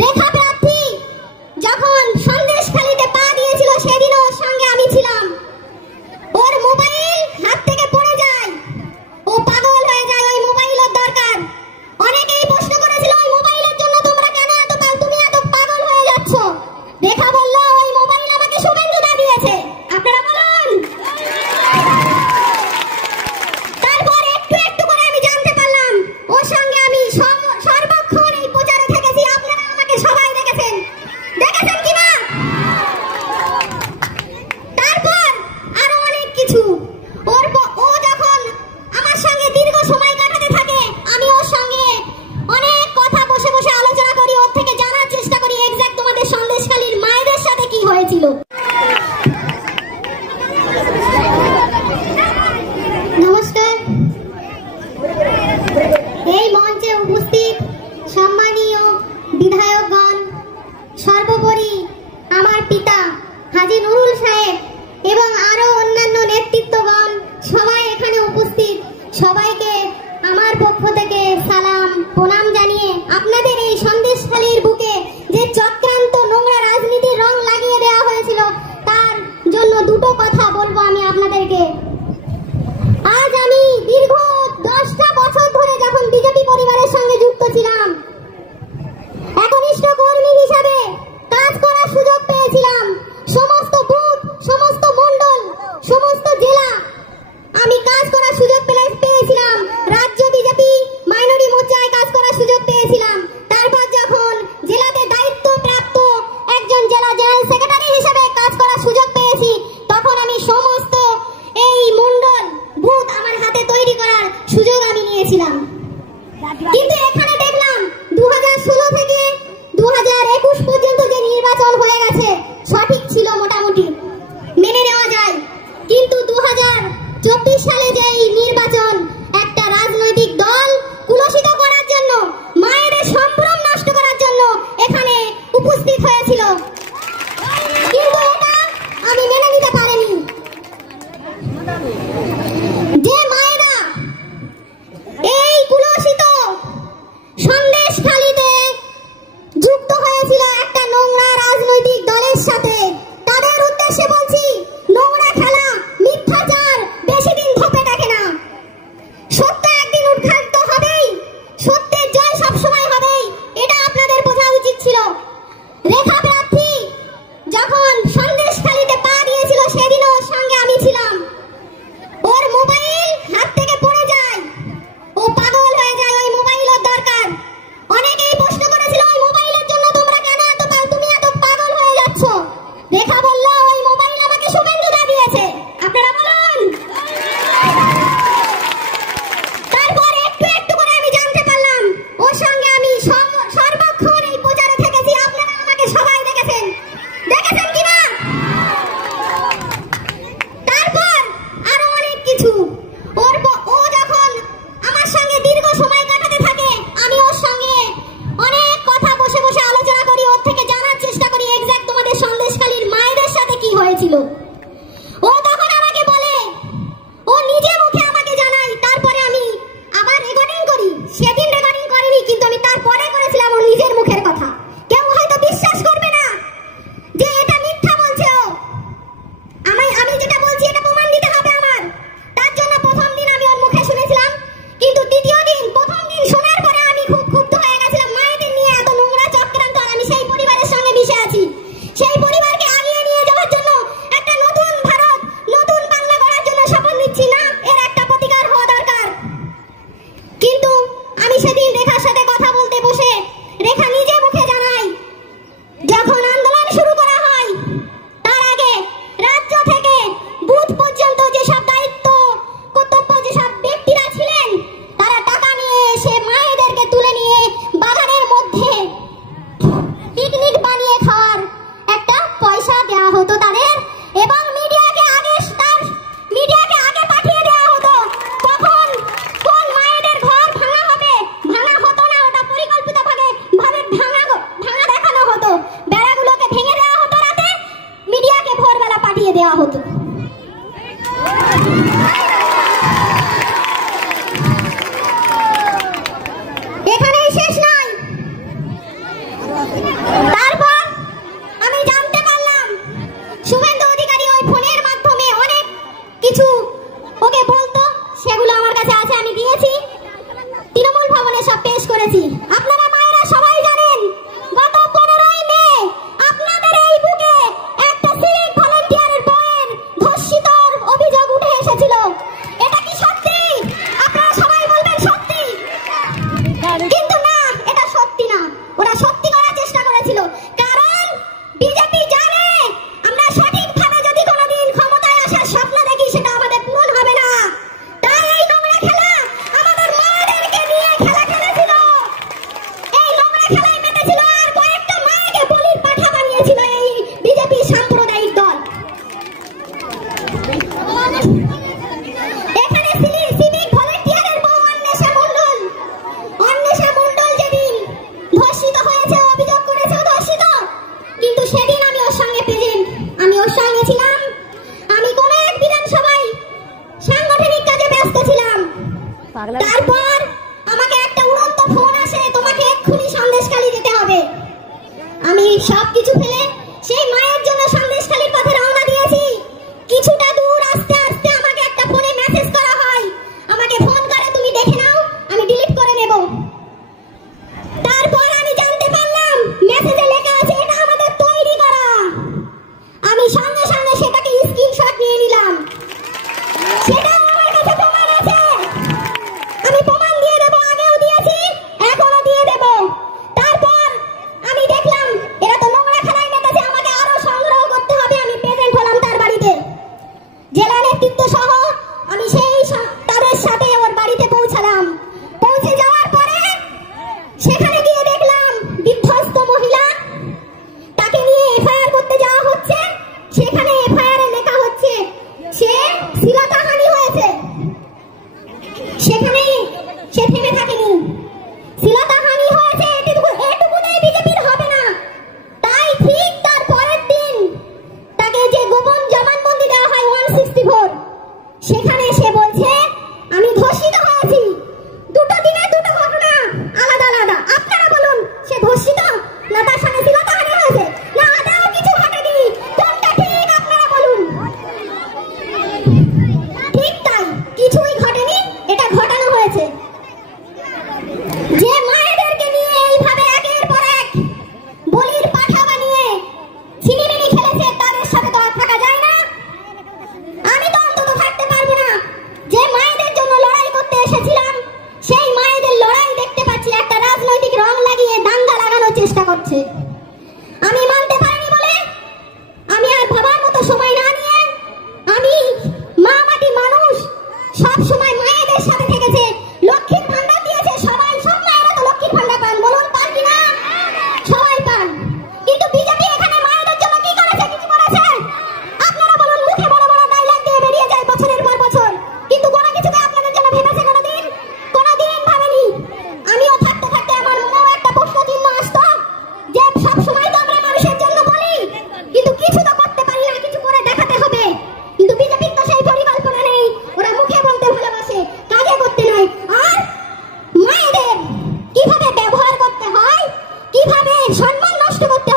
রেখা প্রার্থী যখন সন্দেশখালীতে পা দিয়েছিল সেদিন ওর সঙ্গে আমি ছিলাম। ওর মোবাইল হাত থেকে পড়ে যায়, ও পাগল হয়ে যায়, ওই মোবাইল ওর দরকার। অনেকেই প্রশ্ন করেছিল ওই মোবাইলের জন্য তোমরা কেন তুমি এত পাগল হয়ে যাচ্ছ। রেখা বলল ওই মোবাইল আমাকে শুভেন্দুদা দিয়েছে। আপনারা বলুন। তারপর একটু একটু করে আমি জানতে পারলাম ওর সঙ্গে আমি সর্বক্ষণ এই প্রচারে থেকেছি। আপনারা আমাকে সবাই দেখেছেন কিনা? তারপর আরো অনেক কিছু। ও যখন আমার সঙ্গে দীর্ঘ সময় কাটাতে থাকে, আমি ওর সঙ্গে অনেক কথা বসে বসে আলোচনা করি, ওর থেকে জানার চেষ্টা করি এক্সাক্ট তোমাদের সন্দেশখালীর মায়েদের সাথে কি হয়েছিল। নমস্কার। এই মঞ্চে উপস্থিত সম্মানীয় বিধায়কগণ, সর্বোপরি আমার পিতা হাজী নুরুল সাহেব এবং আরো অন্যান্য নেতৃত্বগণ সবাই এখানে উপস্থিত, সবাইকে আমার পক্ষ থেকে সালাম প্রণাম জানিয়ে আপনাদের এই সন্দেশখালীর বুকে যে চক্রান্ত নোংরা রাজনীতির রং লাগিয়ে দেওয়া হয়েছিল তার জন্য দুটো কথা বলবো আমি আপনাদেরকে। আজ আমি দীর্ঘ 10টা বছর ধরে যখন বিজেপি পরিবারের সঙ্গে যুক্ত ছিলাম, একনিষ্ঠ কর্মী হিসাবে কাজ করার সুযোগ পেয়েছিলাম। সমস্ত বুথ, সমস্ত মণ্ডল, সমস্ত জেলা আমি কাজ করার সুযোগ পেয়েছিলাম। রাজ্য বিজেপি মাইনরিটি মোর্চায় কাজ করার সুযোগ পেয়েছিলাম। তারপর যখন জেলাতে দায়িত্বপ্রাপ্ত একজন জেলা জেনারেল সেক্রেটারি হিসেবে কাজ করার সুযোগ পেয়েছি, তখন আমি সমস্ত এই মণ্ডল বুথ আমার হাতে তৈরি করার সুযোগ আমি নিয়েছিলাম। কিন্তু এখানে দেখলাম 2016 থেকে 2021 পর্যন্ত যে নির্বাচন হয়ে গেছে সঠিক ছিল, মোটামুটি মেনে নেওয়া যায়। কিন্তু 2024 সালে যে এই নির্বাচন একটা রাজনৈতিক দল কুলসিত করার জন্য, মায়েদের সম্ভ্রম নষ্ট করার জন্য এখানে উপস্থিত হয়েছিল, কিন্তু এটা আমি মেনে নিতে পারিনি। যে মায়েরা এই কুলসিত সন্দেশখালীতে যুক্ত হয়েছিল একটা নোংরা রাজনৈতিক দলের সাথে, তাদের উদ্দেশ্যে বলছি, নোংরা খেলা, মিথ্যাচার বেশি দিন ধপে থাকে না। সত্য একদিন উদ্ঘাটিত হবেই, সত্যের জয় সবসময় হবেই, এটা আপনাদের বোঝা উচিত ছিল। রেখা প্রার্থী যখন সন্দেশখালীতে পা দিয়েছিল সেদিন ওর সঙ্গে আমি ছিলাম। ওর মোবাইল হাত থেকে পড়ে যায়, ও পাগল হয়ে যায়, ওই মোবাইল ওর দরকার। অনেকেই প্রশ্ন করেছিল ওই মোবাইলের জন্য তোমরা কেন তুমি এত পাগল হয়ে যাচ্ছ। রেখা বলল ওই মোবাইল আমাকে শুভেন্দুদা দিয়েছে। আপনারা বলুন। তারপর একটু একটু করে আমি জানতে পারলাম ওর সঙ্গে আমি সর্বক্ষণ এই প্রচারে থেকেছি। আপনারা আমাকে সবাই দেখেছেন কিনা? তারপর আমি জানতে পারলাম শুভেন্দু অধিকারী ওই ফোনের মাধ্যমে অনেক কিছু ওকে বলতো, সেগুলো আমার কাছে আছে, আমি দিয়েছি। তৃণমূল ভবনে সব পেশ করেছি। আপনারা মায়েরা সবাই জানেন গত 15ই মে আপনাদের এই বুকে একটা সিভিক ভলান্টিয়ারের বউয়ের ধর্ষিতর অভিযোগ উঠে এসেছিল। এটা কি সত্যি? আপনারা সবাই বলবেন সত্যি। কিন্তু না, এটা সত্যি না। ওরা সত্যি করার চেষ্টা করেছিল, কারণ বিজেপি জানে আমরা সঠিকভাবে যদি কোনোদিন ক্ষমতায় আসার স্বপ্ন দেখি সেটা আমাদের পূরণ হবে না। তাই এই নোংরা খেলা আমাদের মায়েদেরকে নিয়ে খেলা খেলেছিল। এই নোংরা খেলায় মেতেছিল আর কয়েকটা মায়েকে বলির পাঠা বানিয়েছিল এই বিজেপি সাম্প্রদায়িক দল। এখানে সিভিক ভলান্টিয়ারের বউ অন্বেষা মণ্ডল যেদিন ধর্ষিত হয়েছে, অভিযোগ করেছে ধর্ষিত, কিন্তু সেদিন আমি ওর সঙ্গে প্রেজেন্ট, আমি ওর সঙ্গে ছিলাম। আমি কোন এক বিধানসভায় সাংগঠনিক কাজে ব্যস্ত ছিলাম। তারপর আমাকে একটা উড়ন্ত ফোন আসে, তোমাকে এক্ষুনি সন্দেশখালী যেতে হবে। আমি সবকিছু ফেলে সেই মায়ের জন্য সন্দেশখালীর পথে রওনা দিয়েছি। কিছুটা দূর আস্তে আস্তে আমাকে একটা ফোনে মেসেজ করা হয়, আমাকে ফোন করে তুমি দেখে নাও, আমি ডিলিট করে নেব। তারপর আমি জানতে পারলাম মেসেজে লেখা আছে এটা আমাদের তৈরি করা। আমি সঙ্গে সঙ্গে সেটাকে স্ক্রিনশট নিয়ে নিলাম। সেটা আমার কাছে প্রমাণ আছে, আমি প্রমাণ দিয়ে দেব, আগেও দিয়েছি, এখনো দিয়ে দেব। তারপর আমি দেখলাম এরা তো নোংরা খেলায় মেতেছে, আমাকে আরো সংগ্রহ করতে হবে। আমি প্রেজেন্ট হলাম তার বাড়িতে, জেলা নেতৃত্ব সহ আমি তাদের সাথে ওর বাড়িতে পৌঁছালাম। পৌঁছে যাওয়ার পরে সেখানে গিয়ে দেখলাম বিধ্বস্ত মহিলা, তাকে নিয়ে এফআইআর করতে যাওয়া হচ্ছে। সেখানে এফআইআর এ লেখা হচ্ছে সে শ্লীলতাহানি হয়েছে। সেখানে সে থেমে থাকেনি, শ্লীলতাহানি হয়েছে এটুকুতেই বিজেপির হবে না। তাই ঠিক তার পরের দিন তাকে যে গোপন জবানবন্দি দেওয়া হয় 164, সেখানে সে বলছে আমি ধর্ষিত হয়েছি। দুটো দিনে দুটো ঘটনা আলাদা আলাদা। আপনারা বলুন সে ধর্ষিত না তার সঙ্গে শ্লীলতাহানি হয়েছে না আদাও কিছু ঘটেনি? কোনটা ঠিক আপনারা বলুন? ঠিক তাই, কিছুই ঘটেনি, এটা ঘটানো হয়েছে। যে মায়েদেরকে নিয়ে এইভাবে একের পর এক বলির পাঠা বানিয়ে ছিনিমিনি খেলেছে, তাদের সাথে তো আর থাকা যায় না। আমি তো অন্তত থাকতে পারবো না। যে মায়েদের জন্য লড়াই করতে এসেছিলাম, সেই মায়েদের লড়াই দেখতে পাচ্ছি একটা রাজনৈতিক রং লাগিয়ে দাঙ্গা লাগানোর চেষ্টা করছে। আমি মানতে পারিনি বলে আমি আর ভাবার মতো সময় না নিয়ে, আমি মা মাটি মানুষ সব সময় মায়েদের সাথে থেকেছে, লক্ষ্মীর ভান্ডার দিয়েছে। সবাই, সব মায়েরা তো লক্ষ্মীর ভান্ডার পান, বলুন পান কিনা? সবাই পান। কিন্তু বিজেপি এখানে মায়েদের জন্য কি করেছে? কিছু করেছে? আপনারা বলুন। মুখে বড় বড় ডায়লগ দিয়ে বেরিয়ে যায় বছরের পর বছর, কিন্তু কোনো কিছুতে আপনাদের জন্য ভেবেছে কোনোদিন? কোনোদিন ভাবেনি। আমিও থাকতে থাকতে আমার মনেও একটা প্রশ্ন চিহ্ন আসতো যে সব সময় তো আমরা মানুষের জন্য বলি, কিন্তু কিছু তো করতে পারি না, কিছু করে দেখাতে হবে। কিন্তু বিজেপির তো সেই পরিকল্পনা নেই। ওরা মুখে বলতে ভালোবাসে, কাজে করতে নয়। আর মায়েদের কিভাবে ব্যবহার করতে হয়, কিভাবে সম্মান নষ্ট করতে